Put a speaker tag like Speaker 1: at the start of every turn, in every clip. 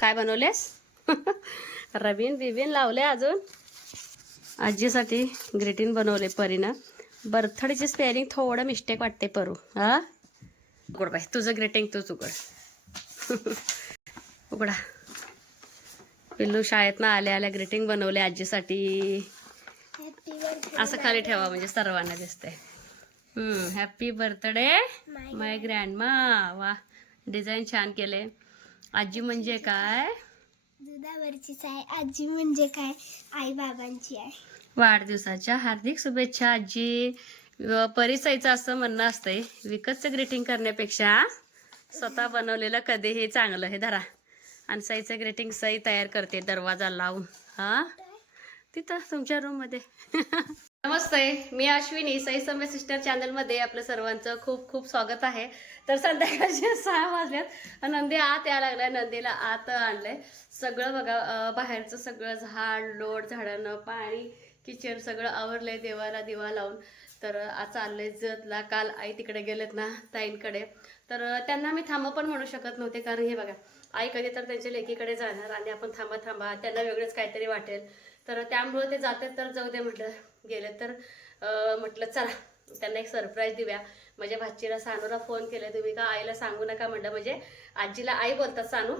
Speaker 1: काय बनवलेस? रबीन बिबीन लावले अजून. आजीसाठी ग्रेटिन बनवले परीनं. बर्थडेची स्पेअरिंग थोडं मिस्टेक वाटते परू. हा? उघड बाई तुझं ग्रेटिंग तूच उघड. उघडा. पिल्लू शाळेतनं आल्या आल्या ग्रेटिंग बनवले आजीसाठी. असं खाली ठेवा म्हणजे सर्वांना दिसते हॅपी बर्थडे माय ग्रँडमा वा डिझाईन छान केले. आजी म्हणजे काय?
Speaker 2: दुधावरचीच आहे आजी म्हणजे काय? आई बाबांची आहे.
Speaker 1: वाढदिवसाच्या हार्दिक शुभेच्छा आजी. परिचयचं असं म्हणणं असतंय विकतचं ग्रीटिंग करण्यापेक्षा स्वतः बनवलेलं कधीही चांगलं. हे धरा. आणि सईचं ग्रीटिंग सई तयार करते दरवाजा लावून. हा? तिथं तुमच्या रूममध्ये नमस्ते मी अश्विनी सई सौम्य सिस्टर चॅनलमध्ये आपलं सर्वांचं खूप खूप स्वागत आहे. तर संध्याकाळचे सहा वाजल्यात नंदी आत यायला लागलाय. नंदीला आत आणलंय. सगळं बघा बाहेरचं सगळं झाड लोड झाडानं पाणी किचन सगळं आवरलंय देवाला दिवा लावून. तर आज चाललंय जतला. काल आई तिकडे गेलेत ना ताईंकडे. तर त्यांना मी थांबा पण म्हणू शकत नव्हते. कारण हे बघा आई कधी तर त्यांच्या लेकीकडे जाणार आणि आपण थांबा थांबा. त्यांना वेगळंच काहीतरी वाटेल. तर त्यामुळं ते जाते तर जाऊ दे म्हटलं गेले तर म्हटलं चला त्यांना एक सरप्राईज देऊया. माझ्या भाचीला सानूला फोन केले तुम्ही का आईला सांगू नका? म्हटलं म्हणजे आजीला आई बोलतात सानू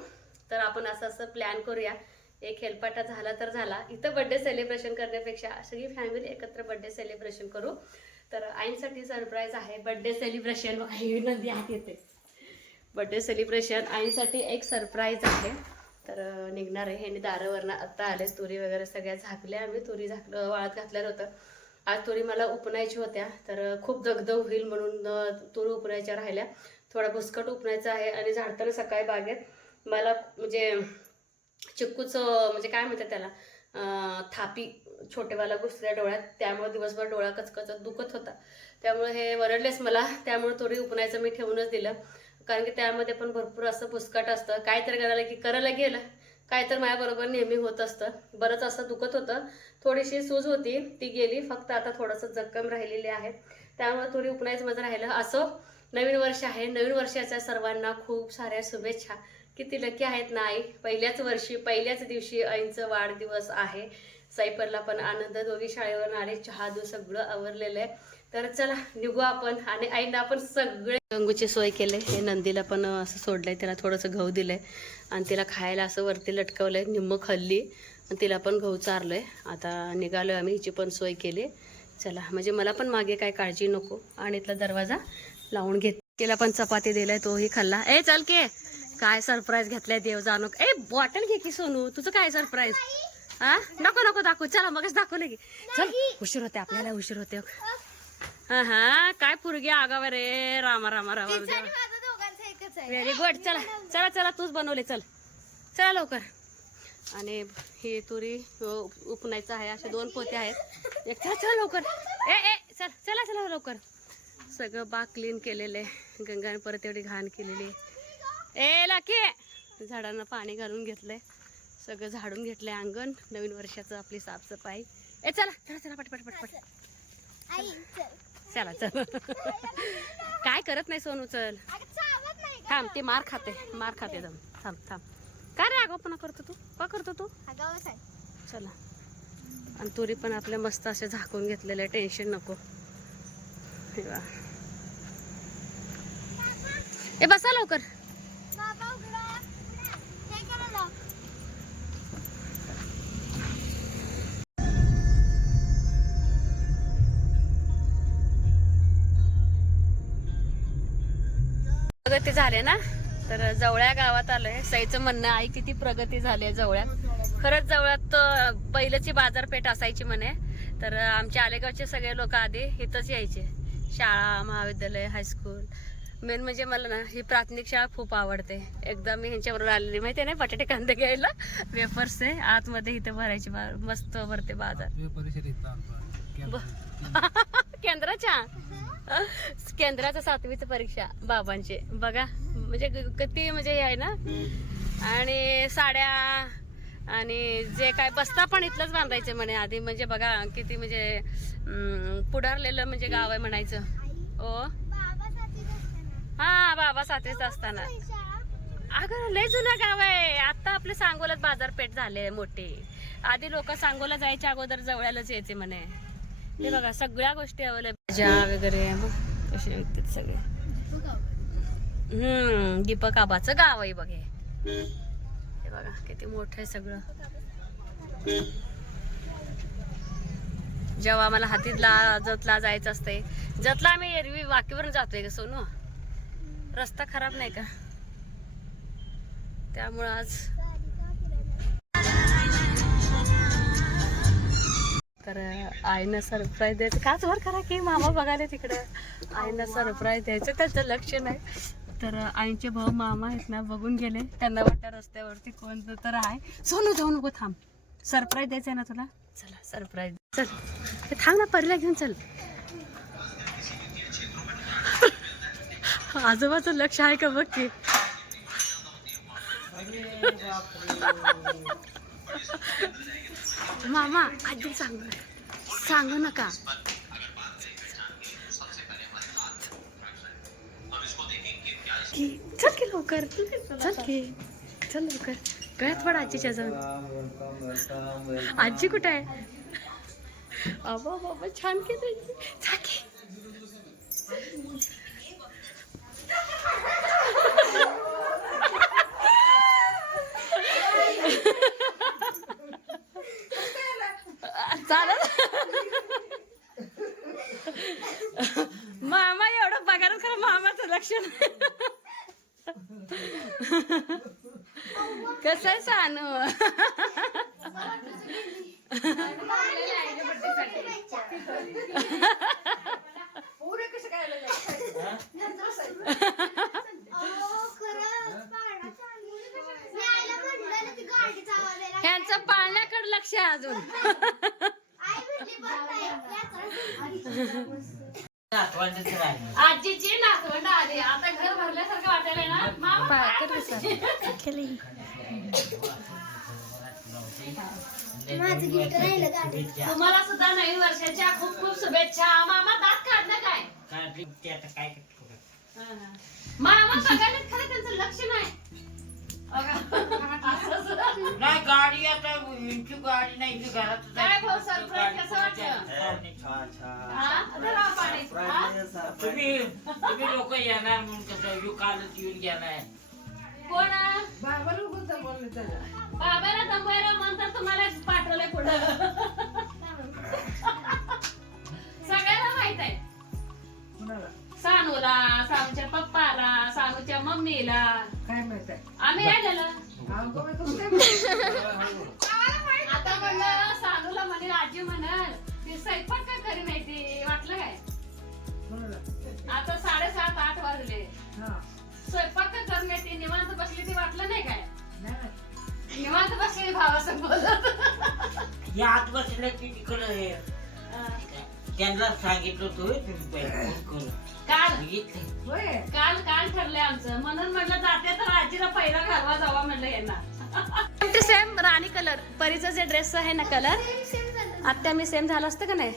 Speaker 1: तर आपण असं असं प्लॅन करूया. एक हेलपाटा झाला तर झाला. इथं बड्डे सेलिब्रेशन करण्यापेक्षा सगळी फॅमिली एकत्र बड्डे सेलिब्रेशन करू. तर आईंसाठी सरप्राईज आहे. बड्डे सेलिब्रेशन आई नदी आत येते. बड्डे सेलिब्रेशन आईंसाठी एक सरप्राईज आहे. तर निघणार आहे. ह्याने दारावरनं आत्ता आले तुरी वगैरे सगळ्या झाकल्या. आम्ही तुरी झाकलं वाळत घातलेलं होतं. आज तुरी मला उपनायची होत्या. तर खूप दगदग होईल म्हणून तुरी उपनायच्या राहिल्या. थोडा भुसकट उपनायचा आहे आणि झाडताना सकाळी बागेत मला म्हणजे चिक्कूचं म्हणजे काय म्हणतात त्याला थापी छोटेवाला घुसल्या डोळ्यात. त्यामुळे दिवसभर डोळा कचकचत दुखत होता. त्यामुळे हे वरडलेच मला. त्यामुळे थोडी उपनायचं मी ठेवूनच दिलं. कारण की त्यामध्ये पण भरपूर असं पुसकट असतं. काय तर करायला की करायला गेलं काय तर माझ्याबरोबर नेहमी होत असतं. बरंच असं दुखत होतं. थोडीशी सूज होती ती गेली. फक्त आता थोडंसं जखम राहिलेली आहे. त्यामुळे थोडी उपनायच माझं राहिलं. असं नवीन वर्ष आहे. नवीन वर्षाच्या सर्वांना खूप साऱ्या शुभेच्छा. किती लकी आहेत ना आई? पहिल्याच वर्षी पहिल्याच दिवशी आईंचं वाढदिवस आहे. साईपरला पण आनंद. दोघी शाळेवर आले. चहा दूध सगळं आवरलेलं आहे. तर चला निघू आपण. आणि आईना आपण सगळे गंगूची सोय केले. हे नंदीला पण असं सोडलंय. त्याला थोडंसं गहू दिलंय. आणि तिला खायला असं वरती लटकवलंय. निम्म खाल्ली. आणि तिला पण गहू चारलंय. आता निघालोय आम्ही. हिची पण सोय केली. चला म्हणजे मला पण मागे काय काळजी नको. आणि इथला दरवाजा लावून घेत. तिला पण चपाती दिलाय. तोही खाल्ला. ए चल के. काय सरप्राईज घेतलाय देव जाणू ए बॉटल घे की सोनू तुझं काय सरप्राईज हा? नको नको दाखवू. चला मगच दाखवलं की. चल उशीर होते आपल्याला उशीर होते हा हा काय पुरगी आगाव रे रामा रामा रामा व्हेरी गुड चला चला चला तूच बनवले चल. चला लवकर. आणि ही तुरी उपनायचं आहे. असे दोन पोते आहेत. एक चला चला लवकर. ए ए चल चला चला लवकर. सगळं बाग क्लीन केलेलं आहे. गंगाने परत एवढी घाण केलेली आहे. ए लाके. झाडांना पाणी घालून घेतलंय. सगळं झाडून घेतलंय अंगण. नवीन वर्षाचं आपली साफसफाई. ए चला चला चला पटपट पटपट
Speaker 2: आई चल
Speaker 1: चला चल. काय करत नाही सोनू चल. थांब ते मार खाते. मार खाते दम थांब थांब. काय रे आगाऊपणा करतो तू? का करतो तू? चला. आणि तुरी पण आपल्या मस्त असे झाकून घेतलेले टेन्शन नको. हे ए बसा लवकर
Speaker 2: बाबा उघडा हे करायला
Speaker 1: प्रगती झाले ना? तर जवळ्या गावात आलोय. सईचं म्हणणं आई किती प्रगती झाली आहे जवळ्यात खरंच जवळात अं, बाजारपेठ असायची म्हणे. तर आमच्या आलेगावचे सगळे लोक आधी इथंच यायचे. शाळा महाविद्यालय हायस्कूल मेन म्हणजे मला ना ही प्राथमिक शाळा खूप आवडते. एकदा मी ह्यांच्याबरोबर आलेली माहिती नाही बटाटे कांदे घ्यायला. वेफर्स आहे आतमध्ये इथे भरायची मस्त भरते बाजार. केंद्राच्या? केंद्राचं सातवीचं परीक्षा बाबांची. बघा म्हणजे किती म्हणजे हे आहे ना? आणि साड्या आणि जे काय बस्ता पण इथलंच बांधायचे म्हणे. आधी म्हणजे बघा किती म्हणजे पुढारलेलं म्हणजे गाव आहे म्हणायचं. ओ. हा बाबा सातवीत असताना. अगं लय जुनं गाव आहे. आता आपले सांगोलात बाजारपेठ झाले मोठे. आधी लोक सांगोला जायच्या अगोदर जवळालाच यायचे म्हणे. हे बघा सगळ्या गोष्टी अवेलेबल ज्या वगैरे मग कसे विकतात सगळे. हम्म दीपक आबाचं गाव आहे बघ हे. बघा किती मोठं आहे सगळं. जेव्हा आम्हाला हातीतला जतला जायचं असतंय. जतला आम्ही एरवी वाकीवरून जातोय सोनू. रस्ता खराब नाही का? त्यामुळं आज तर आईनं सरप्राईज द्यायचं. काच वर करा की मामा बघायला तिकडं? आईनं सरप्राईज द्यायचं त्याचं लक्ष नाही. तर आईचे भाऊ मामा आहेत ना बघून गेले. त्यांना वाटतं रस्त्यावरती कोण तर आहे. सोनू जाऊ नको थांब. सरप्राईज द्यायचं आहे ना तुला? चला सरप्राईज चल. थांब ना परीला घेऊन चल. आजोबाचं लक्ष आहे का बघ की? मामा आजी सांगू सांगू नका. की चल की लवकर. चल की. चल लवकर. गळ्यात पड आजीच्या जाऊन. आजी कुठं आहे? बाबा बाबा छान केलं जा की. चालेल मामा एवढं बघायला खरं मामाचं कस आहे सानू? ह्यांचं पाळण्याकडे लक्ष आहे अजून. आजीची नातवंड आली. आता घर भरल्यासारखं वाटायला ना? मामा
Speaker 2: माझं गिफ्ट राहिलं गाडीत.
Speaker 1: तुम्हाला सुद्धा नवीन वर्षाच्या खूप खूप शुभेच्छा. मामा दात काढलं काय? मामा बघायला खरं त्यांचं लक्ष नाही. असं-
Speaker 3: नाही गाडी आता गाडी नाही घरात
Speaker 1: काय भाऊ, surprise कसं वाटलं? हा?
Speaker 3: तुम्ही तुम्ही लोक येणार म्हणून कसं यू कालच येऊन गेलाय
Speaker 1: कोण? बाबाला दंबायला म्हणतात तुम्हाला पाठवलंय पुढं. सगळ्यांना माहीत आहे. सानूला सानूच्या पप्पाला सानूच्या मम्मीला.
Speaker 4: काय माहीत आहे?
Speaker 1: आम्ही
Speaker 4: काय माहीत?
Speaker 1: आता म्हणलं सानूला म्हणे आजी म्हणाल ती स्वयंपाक काय करी नाही ती? वाटलं काय?
Speaker 4: कोणाला?
Speaker 1: आता साडेसात आठ वाजले.
Speaker 4: हा.
Speaker 1: स्वयंपाक काय करून ती? निवांत बसली ती वाटलं नाही काय. निवांत बसली भावासंग बोलत.
Speaker 3: या आत बसल्या की तिकडे त्यांना सांगितलं होतं तुम्ही
Speaker 1: काल. काल काल ठरलंय आमचं. म्हणून म्हटलं जाते तर आजीला पहिला घालवा जावा म्हणलं यांना. सेम सेम राणी कलर. परीचा जे ड्रेस आहे ना कलर आत्या मी सेम झालं असतं का नाही?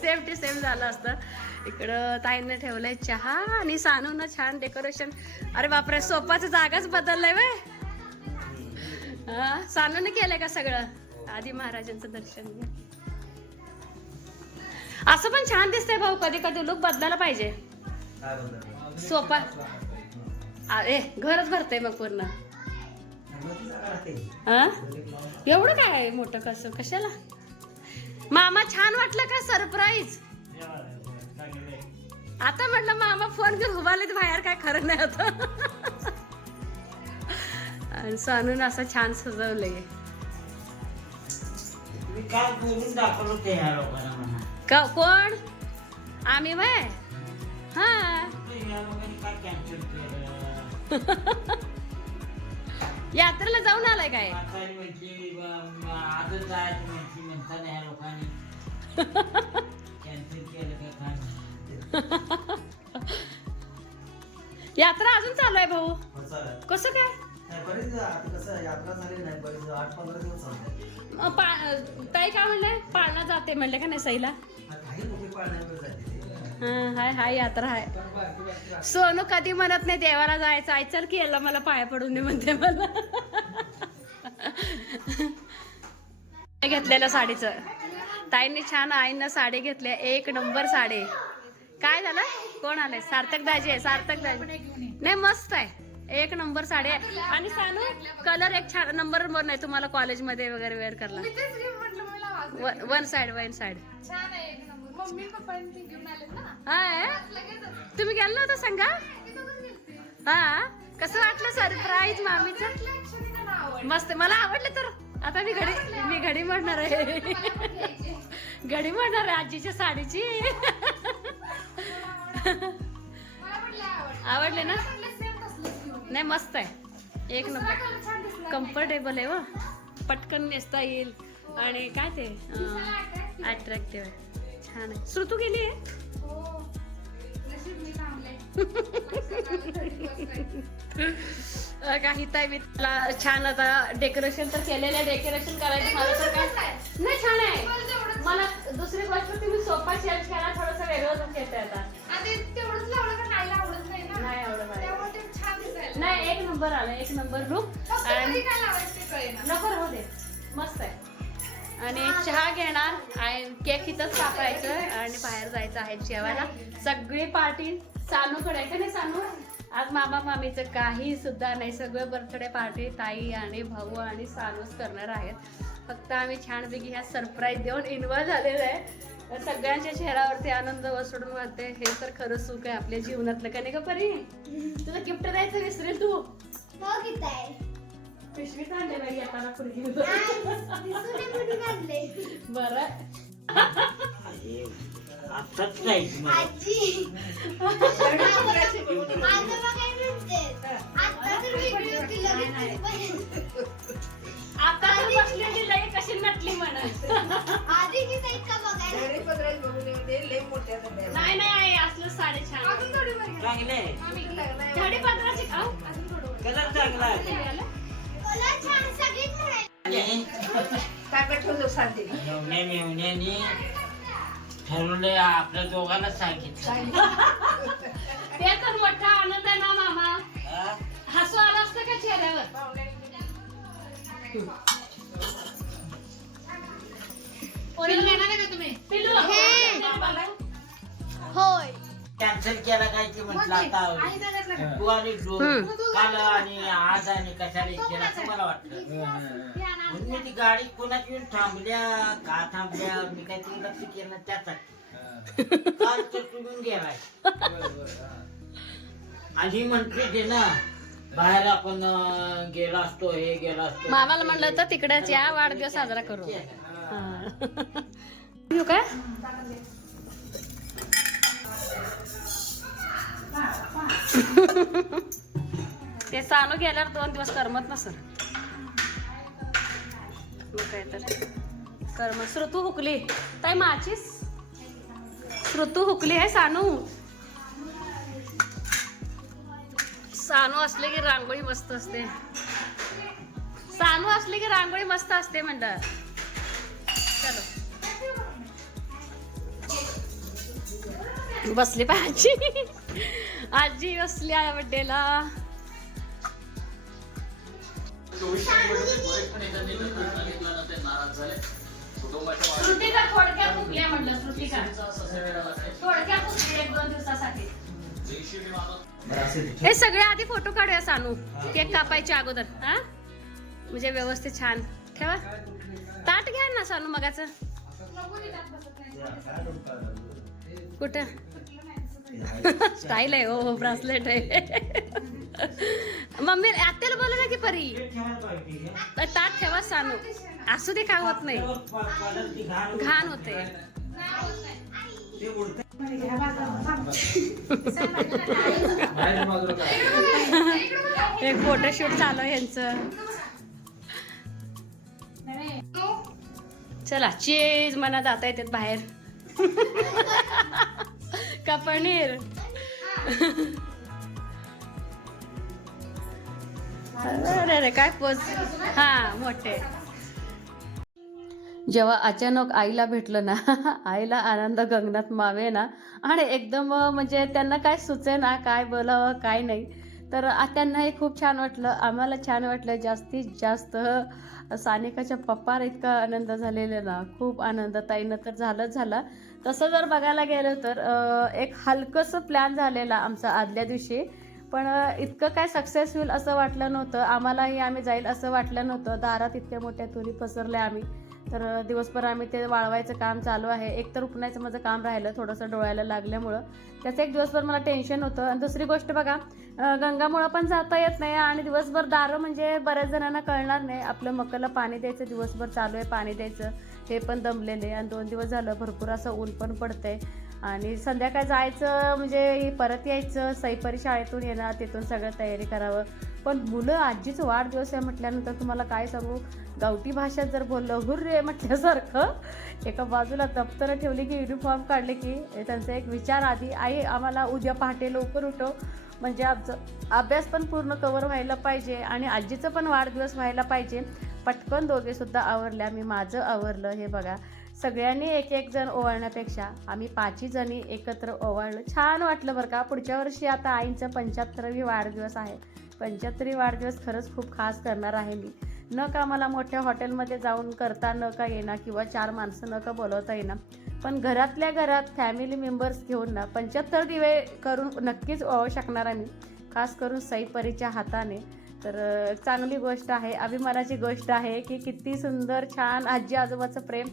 Speaker 1: सेम टू सेम झालं असतं. इकडं ताईनं ठेवलंय चहा आणि सानून छान डेकोरेशन अरे बापरे सोपाची जागाच बदललंय वे हा सानूने केलंय का सगळं? आधी महाराजांचं दर्शन. असं पण छान दिसतंय भाऊ कधी कधी लुक बदलायला पाहिजे. सोपा. ए घरच भरतंय मग पूर्ण? एवढं काय मोठं कसं? कशाला? मामा छान वाटलं का? सरप्राईज आता म्हटलं मामा फोन घेऊन उभारले बाहेर काय खरं नाही होत आणि सानून असं छान सजवलंय. का कोण? आम्ही वय हा. यात्रेला जाऊन आलाय काय?
Speaker 3: ह्या लोकांनी. कॅन्सल केलं काय.
Speaker 1: यात्रा अजून चालू आहे भाऊ.
Speaker 5: चालेल.
Speaker 1: कसं काय? ताई काय म्हणले? पाळणा जाते म्हणले का नाही सईला. हा हाय हाय यात्रा हाय. सोनू कधी म्हणत नाही देवाला जायचं आई चल की याला मला पाया पडून दे म्हणते मला. घेतलेल्या साडीचं. ताईंनी छान आईंना साडी घेतल्या एक नंबर साडी. काय झालं? कोण आलंय? सार्थक दाजी आहे सार्थक दाजी. नाही मस्त आहे. एक नंबर साडी आहे. आणि सानू कलर एक छान नंबर नाही तुम्हाला कॉलेजमध्ये वगैरे वेअर करला वन साइड वन साइड तुम्ही गेला होता सांगा हा कसं वाटलं सरप्राईज मामीचं? मस्त. मला आवडलं तर आता मी घडी मी घडी म्हणणार आहे. घडी म्हणणार आहे आजीच्या साडीची. आवडले ना? नाही मस्त आहे. एक नंबर. कम्फर्टेबल आहे. व पटकन नेसता येईल. आणि काय ते? अट्रॅक्टिव्ह आहे. छान आहे. श्रुतू गेली आहे. काही तुला छान आता डेकोरेशन तर केलेलं आहे. डेकोरेशन करायचं मला तर काय? नाही छान आहे. मला दुसरी गोष्ट तुम्ही सोफा चेंज केला थोडस वेगळं येते आता. नाही एक नंबर आला एक नंबर रूप आणि नको राहू दे. मस्त आहे. आणि चहा घेणार आणि केक इथंच कापायचं आणि बाहेर जायचं आहे जेवायला. सगळी पार्टी सानूकडे का नाही सानू? आज मामा मामीचं काही सुद्धा नाही. सगळं बर्थडे पार्टी ताई आणि भाऊ आणि सानूच करणार आहेत. फक्त आम्ही छानपैकी ह्या सरप्राईज देऊन इन्व्हॉल्व झालेलो आहे. तर सगळ्यांच्या चेहऱ्यावरती आनंद वसडून वाटते हे तर खरं सुख आहे आपल्या जीवनातलं. का नाही का परी? तुला गिफ्ट द्यायचं विसरेल तू?
Speaker 2: हो?
Speaker 1: पिशवीत आणले बाई येताना
Speaker 2: आणले.
Speaker 1: बरं.
Speaker 2: काय म्हणते आता तर
Speaker 1: लई कशी नटली म्हणा.
Speaker 2: आधी की ताई का बघायला?
Speaker 4: साडी पदराची बघून येऊ दे, लय मोठ्या झाल्या.
Speaker 1: नाही नाही असलं साडी छान
Speaker 3: चांगलं
Speaker 1: झाडी पत्राची खाऊ.
Speaker 3: कलर चांगला आहे. मेवण्या मेवण्यानी ठरवलंय आपल्या दोघांना सांगितलं.
Speaker 1: ते तर मोठा आनंद आहे ना मामा?
Speaker 3: हा?
Speaker 1: हसू आलं असतं का चेहऱ्यावर? पिल्लू.
Speaker 2: होय.
Speaker 3: कॅन्सल केला काय की म्हटलं आता तू आणि काल आणि आज आणि कशाला केला असं मला वाटलं. म्हणून मी ती गाडी कोणाची येऊन थांबल्या का थांबल्या मी काय ते लक्ष केलं त्यासाठी. काल तर गेलाय. आणि म्हटले ते ना बाहेर आपण गेलो असतो हे गेलो असतो.
Speaker 1: मामाला म्हणलं तर तिकडेच या वाढदिवस साजरा करू. हा. काय? ते चालू गेल्यावर दोन दिवस करमत नसल मग काय तर. कर्म. श्रुतू हुकली. ताई माचीस? श्रुतू हुकली आहे सानू. सानू असले की रांगोळी मस्त असते. सानू असले की रांगोळी मस्त असते म्हणलं. चलो. बसली पाहिजे. आजी बसली आहे बड्डेला श्रुतिका थोडक्या फुकल्या म्हणलं श्रुतिका. थोडक्या फुकली एक दोन दिवसासाठी.
Speaker 5: बरं, असेल ते.
Speaker 1: हे सगळे आधी फोटो काढूया सानू. केक कापायच्या अगोदर हा? म्हणजे व्यवस्थित छान. ठेवा. ताट घ्या ना सानू मगाच. कुठं? स्टाईल आहे हो, हो ब्रासलेट आहे. मम्मी आत्याला बोल ना की परी. ताट ठेवा सानू. असू दे काय होत नाही.
Speaker 3: घाण होते.
Speaker 1: एक फोटोशूट चालू आहे यांचं. चला चेज मना जाता येतात बाहेर. का पनीर? अरे अरे काय पोच हा मोठे. जेव्हा अचानक आईला भेटलं ना आईला आनंद गगनात मावे ना आणि एकदम म्हणजे त्यांना काय सुचे ना काय बोलावं काय नाही तर त्यांनाही खूप छान वाटलं आम्हाला छान वाटलं जास्तीत जास्त सानिकाच्या पप्पाला इतका आनंद झालेला ना खूप आनंद ताईनं तर झालंच झाला तसं जर बघायला गेलं तर एक हलकंसं प्लॅन झालेला आमचा आदल्या दिवशी. पण इतकं काय सक्सेस होईल असं वाटलं नव्हतं. आम्हालाही आम्ही जाईल असं वाटलं नव्हतं. दारात इतक्या मोठ्या तुरी पसरल्या आम्ही. तर दिवसभर आम्ही ते वाळवायचं काम चालू आहे. एक तर उपनायचं माझं काम राहिलं थोडंसं डोळ्याला लागल्यामुळं. त्याचं एक दिवसभर मला टेन्शन होतं. आणि दुसरी गोष्ट बघा गंगामुळं पण जाता येत नाही आणि दिवसभर दारं म्हणजे बऱ्याच जणांना कळणार नाही. आपलं मकाला पाणी द्यायचं दिवसभर चालू आहे पाणी द्यायचं. हे पण दमलेले आणि दोन दिवस झालं भरपूर असं ऊन पण पडतंय. आणि संध्याकाळी जायचं म्हणजे परत यायचं सईपरी शाळेतून येणार तिथून सगळं तयारी करावं. पण मुलं आजीचं वाढदिवस आहे म्हटल्यानंतर तुम्हाला काय सांगू? गावठी भाषेत जर बोललं हुर्रे म्हटल्यासारखं. एका बाजूला दप्तरं ठेवली की युनिफॉर्म काढले की त्यांचा एक विचार आधी आई आम्हाला उद्या पहाटे लवकर उठव. म्हणजे आमचं अभ्यास पण पूर्ण कवर व्हायला पाहिजे आणि आजीचं पण वाढदिवस व्हायला पाहिजे. पटकन दोघेसुद्धा आवरल्या मी माझं आवरलं हे बघा. सगळ्यांनी एक एक जण ओवाळण्यापेक्षा आम्ही पाचही जणी एकत्र ओवाळलं. छान वाटलं बरं का. पुढच्या वर्षी आता आईंचं पंच्याहत्तरावी वाढदिवस आहे. पंच्याहत्तरी वाढदिवस खरंच खूप खास करणार आहे मी. न का मला मोठ्या हॉटेलमध्ये जाऊन करता न का येणार किंवा चार माणसं न का बोलवता येणार पण घरातल्या घरात फॅमिली मेंबर्स घेऊन ना पंच्याहत्तर दिवे करून नक्कीच ओवाळू शकणार आम्ही खास करून सईपरीच्या हाताने. तर चांगली गोष्ट आहे अभिमानाची गोष्ट आहे की किती सुंदर छान आजी आजोबाचं प्रेम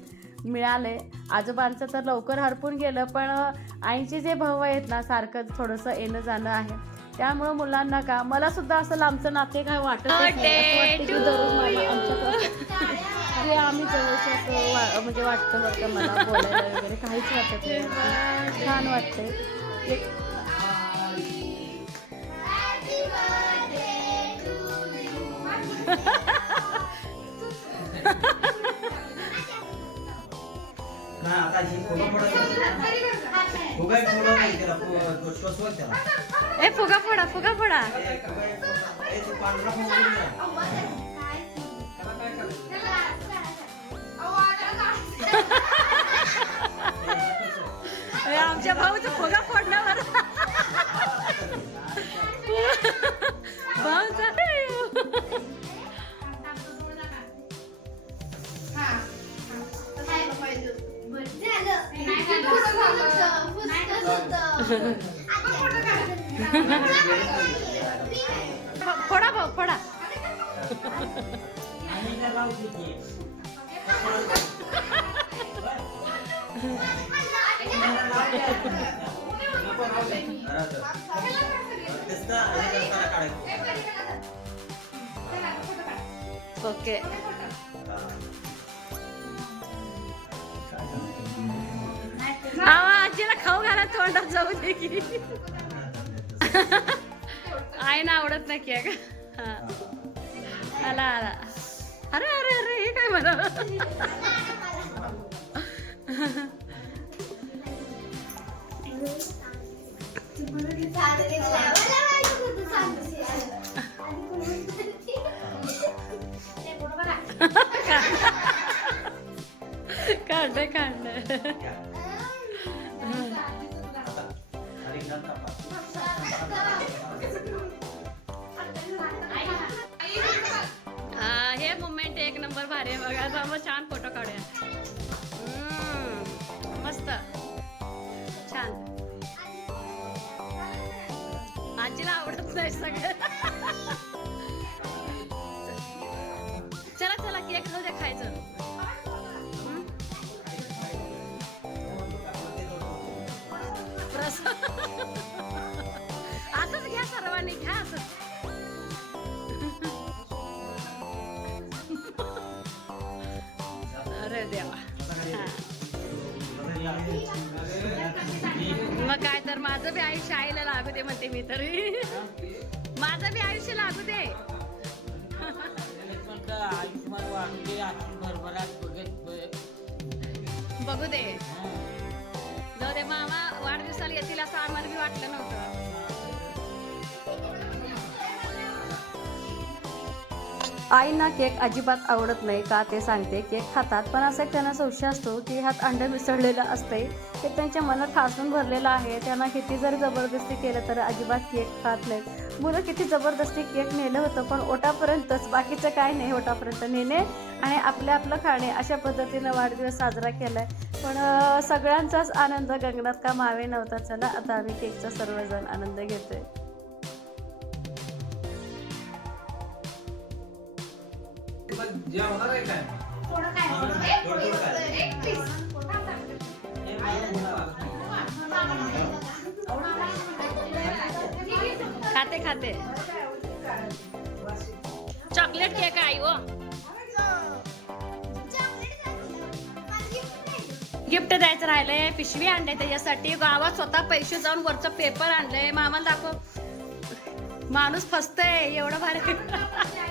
Speaker 1: मिळालंय. आजोबांचं तर लवकर हरपून गेलं पण आईचे जे भाऊ आहेत ना सारखं थोडंसं येणं जाणं आहे. त्यामुळं मुलांना का मला सुद्धा असं लांबचं नाते काय वाटत वाटतं अरे आम्ही जवळचे असं वा- म्हणजे वाटतं का मला बोलायला वगैरे काहीच वाटत नाही. छान वाटतंय. एक
Speaker 5: नाही आता ही फुगा फोडायची फुगा एक फोडा नाही त्याला फु- टोचवर त्याला
Speaker 1: ए फुगा फोडा फुगा फोडा ओके. आजीला खाऊ घाला तोंडात जाऊ दे की. आईना आवडत नाही की. आला आला. अरे अरे अरे हे काय म्हणा काढ काढ अरे बघा आता मग छान फोटो काढूया. हम्म, मस्त. छान. आजीला आवडत नाही सगळं. मग काय तर माझं बी आयुष्य आईला लागू दे म्हणते मी तरी. माझं बी आयुष्य लागू दे. बघू दे. जाऊ दे मामा वाढदिवसाला येतील असं आम्हाला बी वाटलं नव्हतं. आईना केक अजिबात आवडत नाही का ते सांगते. केक खातात पण असं त्यांना संशय असतो की ह्यात अंड मिसळलेलं असते ते त्यांच्या मनात ठासून भरलेलं आहे. त्यांना किती जर जबरदस्ती केलं तर अजिबात केक खात नाहीत. मुलं किती जबरदस्ती केक नेलं होतं पण ओटापर्यंतच. बाकीचं काय नाही ओटापर्यंत नेणे आणि आपलं आपलं खाणे अशा पद्धतीनं वाढदिवस साजरा केला आहे पण सगळ्यांचाच आनंद गगनात का मावे नव्हता? चला आता आम्ही केकचा सर्वजण आनंद घेतोय.
Speaker 5: जेवणार आहे काय? थोडं थोडं काय?
Speaker 1: खाते खाते. चॉकलेट केक आहे हो. गिफ्ट द्यायचं राहिलंय पिशवी आणले त्याच्यासाठी. गावात स्वतः पैसे जाऊन वरचं पेपर आणलंय. मामाला दाखव. माणूस फसतय एवढं भारी.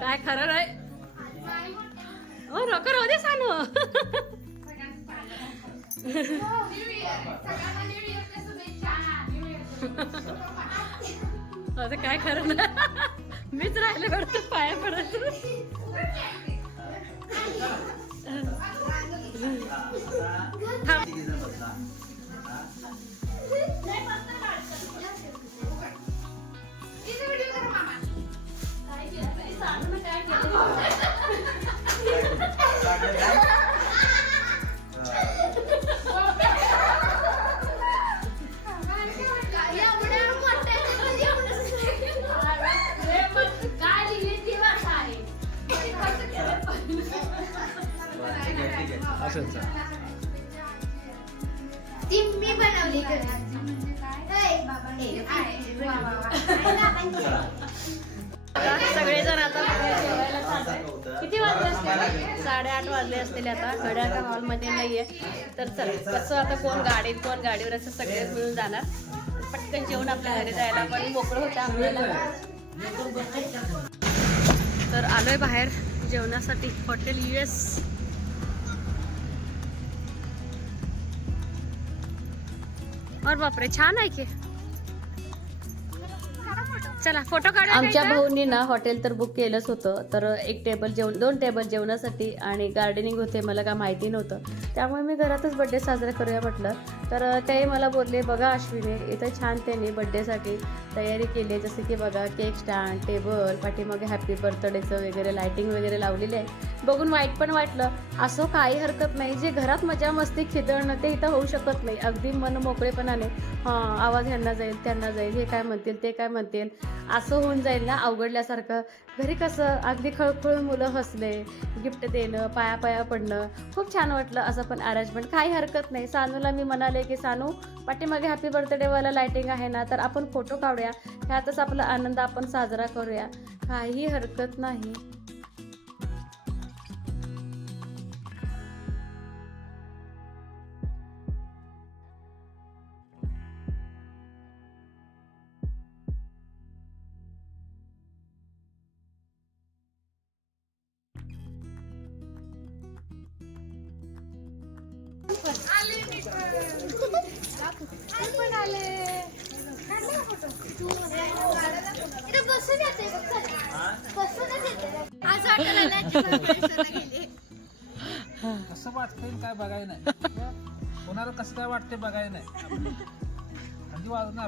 Speaker 1: काय खरं नाही ओ रोकर राहते सानू. आता काय खरं ना? मीच राहिले वाटतं पाया पडत. थांब. जाणार. पटकन जेवण आपल्या घरी जायला पण मोकळं होतं आपल्याला तर आलोय बाहेर जेवणासाठी. हॉटेल यू एस और बापरे छान आहे की. चला फोटो काढा आमच्या भाऊनी ना हॉटेल तर बुक केलंच होतं तर एक टेबल जेवण दोन टेबल जेवणासाठी आणि गार्डनिंग होते मला काय माहिती नव्हतं. त्यामुळे मी घरातच बड्डे साजरा करूया म्हटलं. तर तेही मला बोलले बघा अश्विनी इथं छान त्यांनी बड्डेसाठी तयारी केली आहे जसं की बघा केक स्टँड टेबल पाठीमागे हॅपी बर्थडेचं वगैरे लायटिंग वगैरे लावलेली आहे. बघून वाईट पण वाटलं. असं काही हरकत नाही जे घरात मजा मस्ती खिदळणं ते इथं होऊ शकत नाही. अगदी मन मोकळेपणाने हां आवाज ह्यांना जाईल त्यांना जाईल हे काय म्हणतील ते काय म्हणतील. असं होऊन जाईल ना अवघडल्यासारखं. घरी कसं अगदी खळखळून मुलं हसले गिफ्ट देणं पाया पाया पडणं. खूप छान वाटलं असं पण अरेंजमेंट काही हरकत नाही. सानूला मी म्हणाले की सानू पाठीमागे हॅपी बर्थडेवाला लायटिंग आहे ना तर आपण फोटो काढूया. ह्यातच आपला आनंद आपण साजरा करूया. काही हरकत नाही.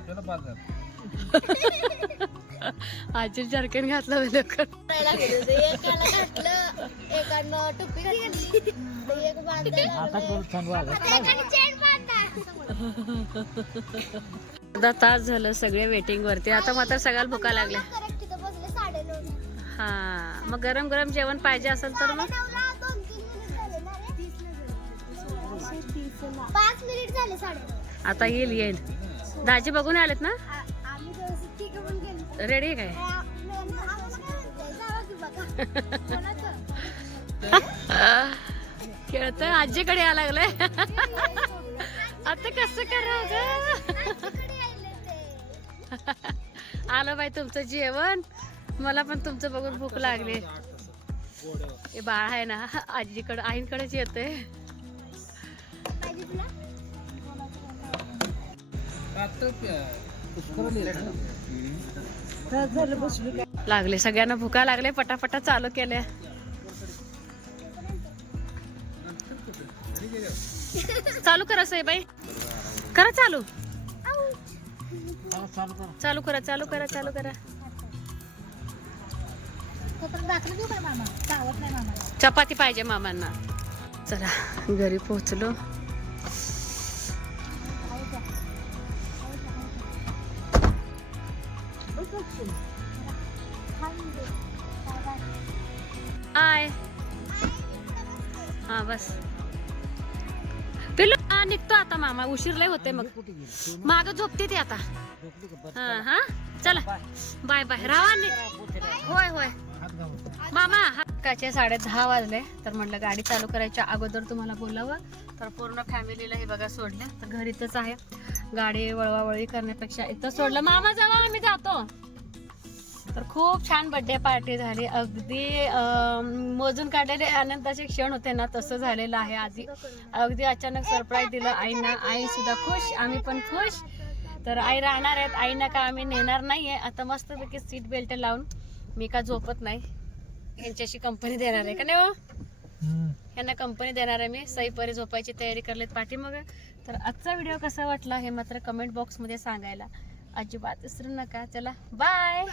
Speaker 6: आपल्याला बाजार
Speaker 1: आजी जर्किन घातलं लवकर.
Speaker 2: करायला गेलो. ते एकाला घातलं एकानं टोपी घातली. एक बांधायला. आता एकाने
Speaker 1: अर्धा तास झालं सगळे वेटिंग वरती. आता मात्र सगळ्याला भुका लागल्या.
Speaker 2: करेक्ट तिथं बसले साडेनऊ
Speaker 1: हा. मग गरम गरम जेवण पाहिजे असेल तर मग?
Speaker 2: साडेनऊला दोन तीन मिनिट झाले ना रे. पाच मिनिट झाले साडेनऊ
Speaker 1: आता येईल येईल. दाजी बघून आलेत ना? रेडी काय? खेळत आजीकडे या लागलंय. आता कसं करा
Speaker 2: यायले.
Speaker 1: आलं बाई तुमचं जेवण. मला पण तुमचं बघून भूक लागली. हे बाळ आहे ना आजीकडे आईंकडेच येते लागले सगळ्यांना भुका लागले पटापटा चालू केल्या. चालू करा साहेबाई. करा चालू. चालू करा चालू करा चालू करा. चपाती पाहिजे मामांना. चला घरी पोहोचलो. आय. हा बस. पिल्लू हा निघतो आता मामा. उशीर लय होते मग. माग झोपते ती आता. हा हा. चला. Bye bye. राहा होय होय. मामा हक्काचे साडे दहा वाजले तर म्हटलं गाडी चालू करायच्या अगोदर तुम्हाला बोलावं. तर पूर्ण फॅमिलीला हे बघा सोडलं. तर घर इथंच आहे. गाडी वळवावळी करण्यापेक्षा इथं सोडलं. मामा जावा आम्ही जातो. तर खूप छान बर्थडे पार्टी झाली. अगदी मोजून काढलेले आनंदाचे क्षण होते ना तसं झालेलं आहे आधी. अगदी अचानक सरप्राईज दिलं आईना. आई सुद्धा खुश आम्ही पण खुश. तर आई राहणार आहेत. आईना का आम्ही नेणार नाहीये. आता मस्तपैकी सीट बेल्ट लावून मी का झोपत नाही. यांच्याशी कंपनी देणार आहे. का नाही हो? यांना कंपनी देणार आहे मी. सईपरी झोपायची तयारी करलेत पाठीमग. तर आजचा व्हिडिओ कसा वाटला हे मात्र कमेंट बॉक्समध्ये सांगायला. अजिबात विसरू नका. चला बाय